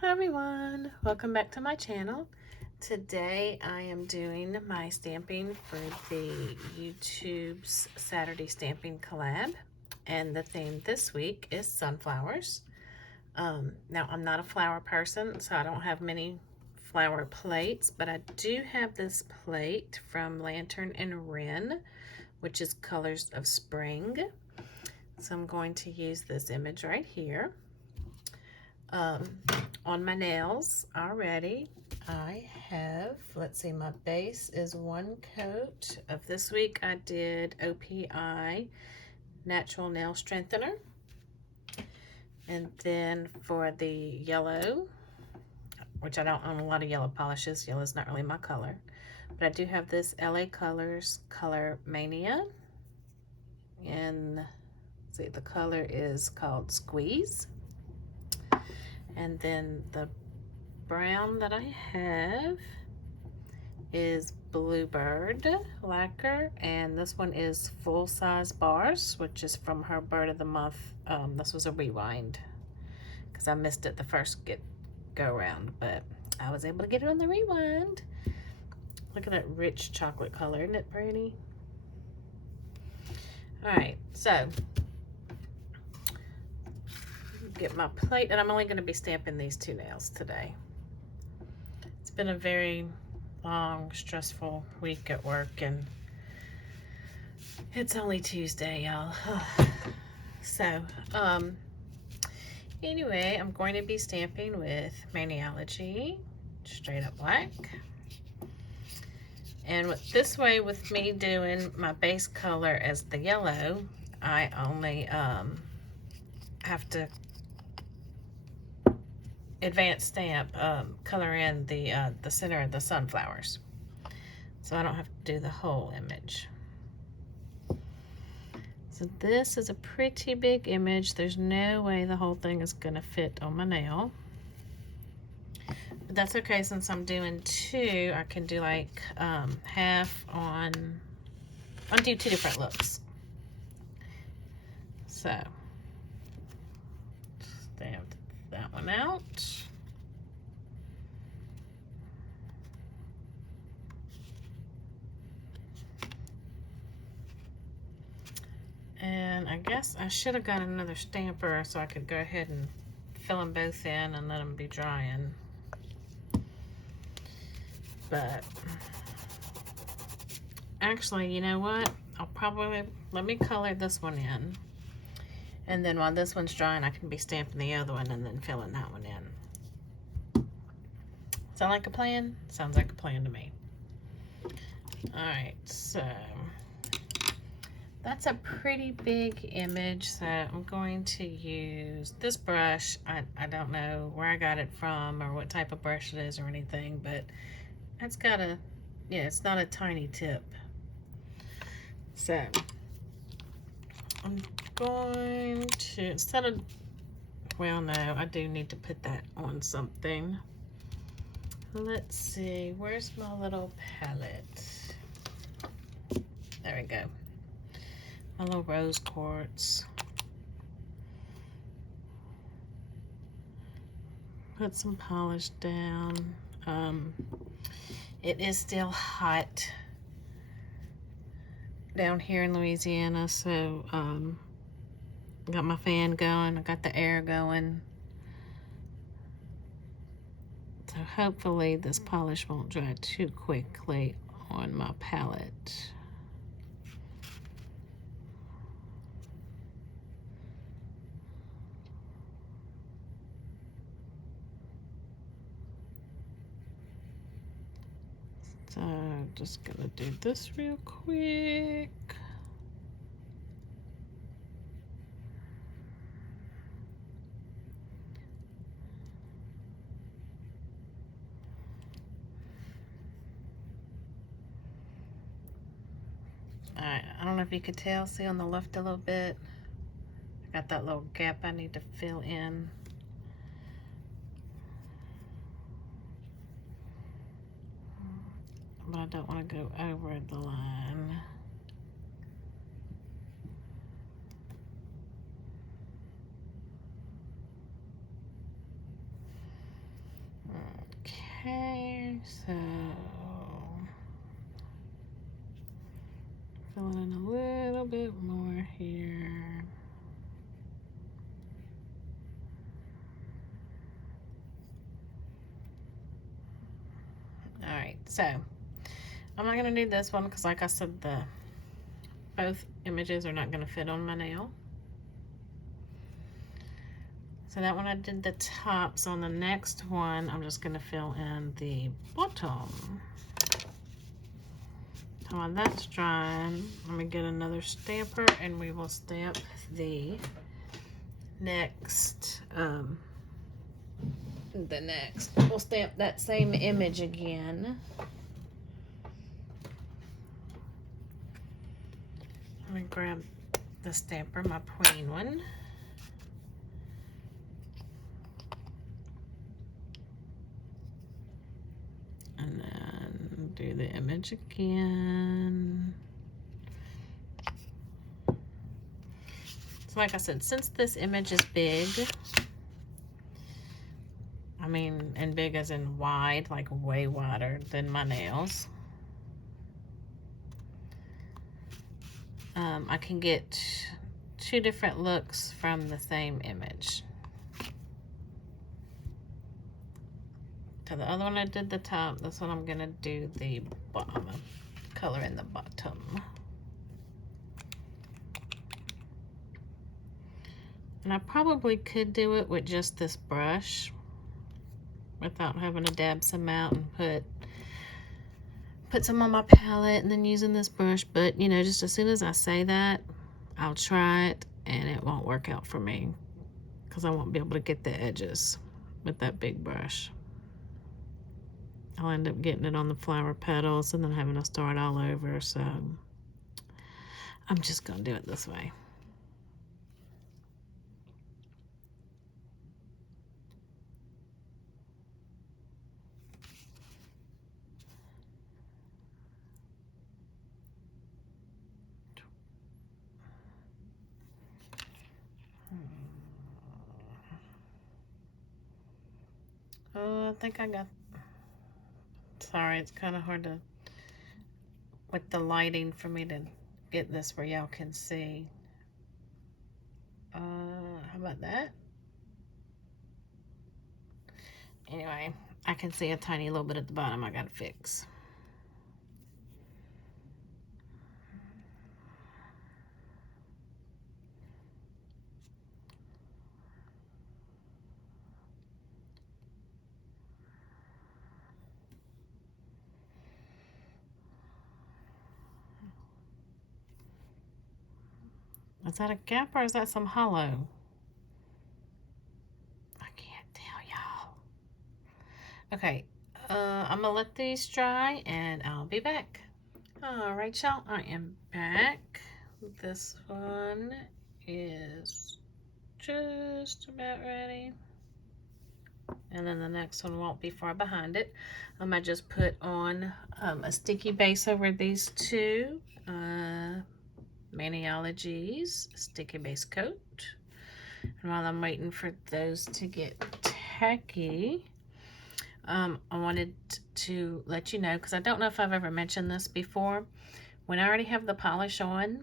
Hi everyone, welcome back to my channel. Today I am doing my stamping for the YouTube's Saturday Stamping Collab, and the theme this week is sunflowers. Now I'm not a flower person, so I don't have many flower plates, but I do have this plate from Lantern and Wren, which is Colors of Spring. So I'm going to use this image right here. On my nails already, I have, let's see, my base is one coat of this week. I did OPI Natural Nail Strengthener. And then for the yellow, which I don't own a lot of yellow polishes, yellow is not really my color, but I do have this LA Colors color Mania. And see, the color is called Squeeze. And then the brown that I have is Bluebird Lacquer, and this one is full size bars, which is from her Bird of the Month. This was a rewind because I missed it the first go around, but I was able to get it on the rewind. Look at that rich chocolate color, isn't it pretty? All right, so get my plate, and I'm only going to be stamping these two nails today. It's been a very long, stressful week at work, and it's only Tuesday, y'all. So, anyway, I'm going to be stamping with Maniology, straight up black. And with this way, with me doing my base color as the yellow, I only have to advanced stamp, color in the center of the sunflowers. So I don't have to do the whole image. So this is a pretty big image. There's no way the whole thing is gonna fit on my nail. But that's okay, since I'm doing two, I can do like half on, I'll do two different looks. So, stamp that one out. And I guess I should have got another stamper so I could go ahead and fill them both in and let them be drying. But actually, you know what? I'll probably, let me color this one in. And then while this one's drying, I can be stamping the other one and then filling that one in. Sound like a plan? Sounds like a plan to me. All right, so that's a pretty big image, so I'm going to use this brush. I don't know where I got it from or what type of brush it is or anything, but it's got a, yeah, it's not a tiny tip. So I'm going to, instead of, well, no, I do need to put that on something. Let's see, where's my little palette? There we go. My little rose quartz. Put some polish down. It is still hot down here in Louisiana, so got my fan going, I got the air going. So hopefully this polish won't dry too quickly on my palette. So just gonna do this real quick. All right, I don't know if you could tell, see on the left a little bit, I got that little gap I need to fill in. But I don't want to go over the line. Okay, so filling in a little bit more here. All right, so I'm not gonna do this one because, like I said, both images are not gonna fit on my nail. So that one I did the tops. On the next one, I'm just gonna fill in the bottom. So while that's drying, let me get another stamper and we will stamp the next, we'll stamp that same image again. Let me grab the stamper, my plain one. And then do the image again. So like I said, since this image is big, I mean, and big as in wide, like way wider than my nails, I can get two different looks from the same image. So the other one I did the top, this one I'm gonna do the bottom, color in the bottom. And I probably could do it with just this brush without having to dab some out and put some on my palette and then using this brush. But you know, just as soon as I say that, I'll try it and it won't work out for me because I won't be able to get the edges with that big brush. I'll end up getting it on the flower petals and then having to start all over. So I'm just gonna do it this way. Oh, I think I got, sorry, it's kind of hard to, with the lighting, for me to get this where y'all can see. How about that? Anyway, I can see a tiny little bit at the bottom I gotta fix. Is that a gap or is that some hollow? I can't tell y'all. Okay, I'm gonna let these dry and I'll be back. All right, y'all, I am back. This one is just about ready. And then the next one won't be far behind it. I just put on a sticky base over these two. Maniology's sticky base coat. And while I'm waiting for those to get tacky, I wanted to let you know, because I don't know if I've ever mentioned this before, when I already have the polish on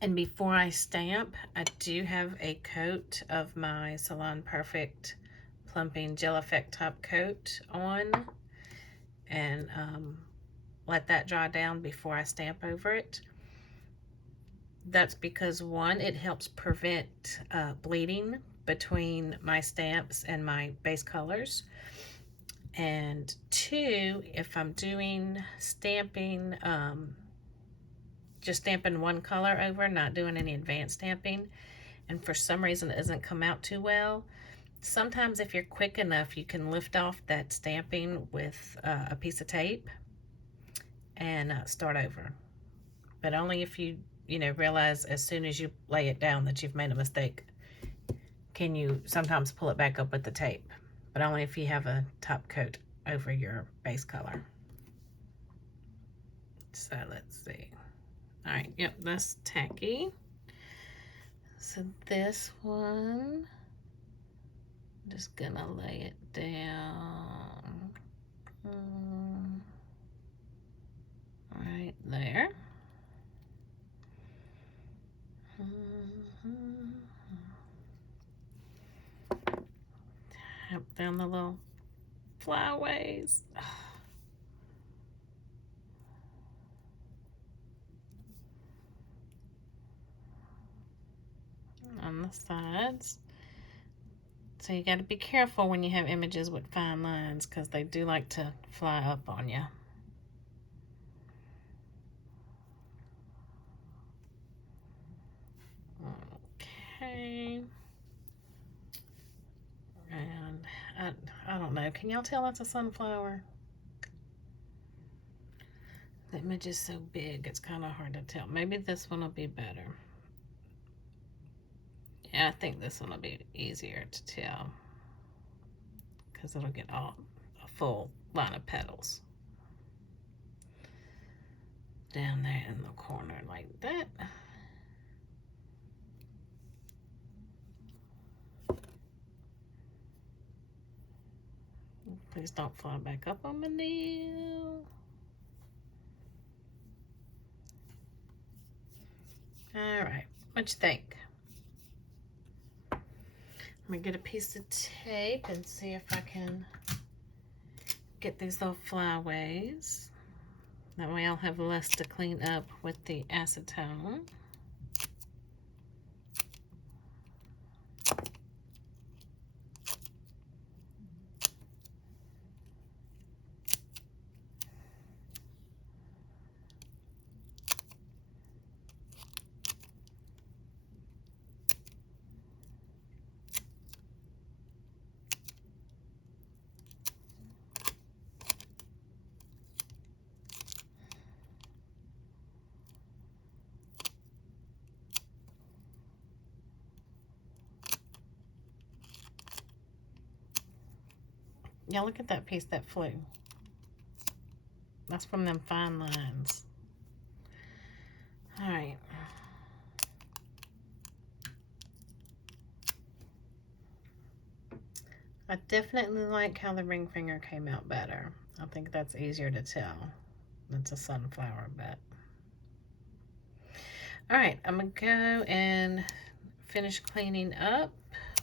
and before I stamp, I do have a coat of my Salon Perfect Plumping Gel Effect Top Coat on, and let that dry down before I stamp over it. That's because, one, it helps prevent bleeding between my stamps and my base colors. And two, if I'm doing stamping, just stamping one color over, not doing any advanced stamping, and for some reason it doesn't come out too well, sometimes if you're quick enough, you can lift off that stamping with a piece of tape and start over. But only if you realize as soon as you lay it down that you've made a mistake, can you sometimes pull it back up with the tape. But only if you have a top coat over your base color. So let's see. All right, yep, that's tacky. So this one, I'm just gonna lay it down. Right there. Tap down the little flyaways. On the sides. So you got to be careful when you have images with fine lines, because they do like to fly up on you. Okay. And I don't know. Can y'all tell that's a sunflower? The image is so big, it's kind of hard to tell. Maybe this one will be better. Yeah, I think this one will be easier to tell, because it'll get a full line of petals down there in the corner like that. Please don't fly back up on my nail. All right, what you think? I'm gonna get a piece of tape and see if I can get these little flyaways. That way I'll have less to clean up with the acetone. Yeah, look at that piece that flew. That's from them fine lines. All right. I definitely like how the ring finger came out better. I think that's easier to tell. It's a sunflower bet. All right, I'm gonna go and finish cleaning up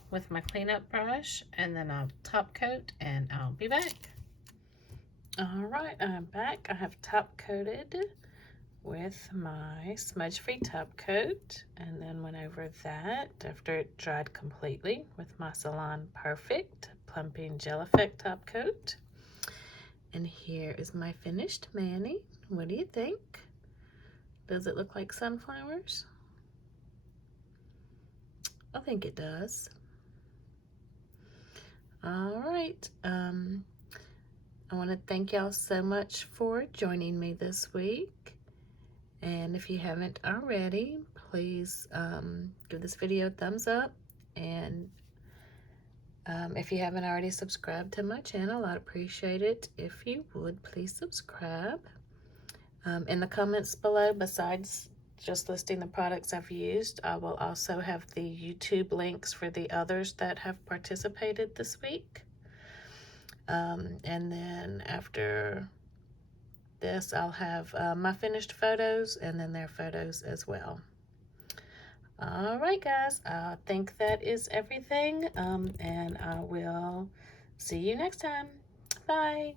with my cleanup brush, and then I'll top coat and I'll be back. All right, I'm back. I have top coated with my smudge-free top coat, and then went over that after it dried completely with my Salon Perfect Plumping Gel Effect top coat. And here is my finished mani. What do you think? Does it look like sunflowers? I think it does. All right. I want to thank y'all so much for joining me this week. And if you haven't already, please give this video a thumbs up. And if you haven't already subscribed to my channel, I'd appreciate it if you would please subscribe. In the comments below, besides just listing the products I've used, I will also have the YouTube links for the others that have participated this week. And then after this, I'll have my finished photos and then their photos as well. All right, guys, I think that is everything, and I will see you next time. Bye.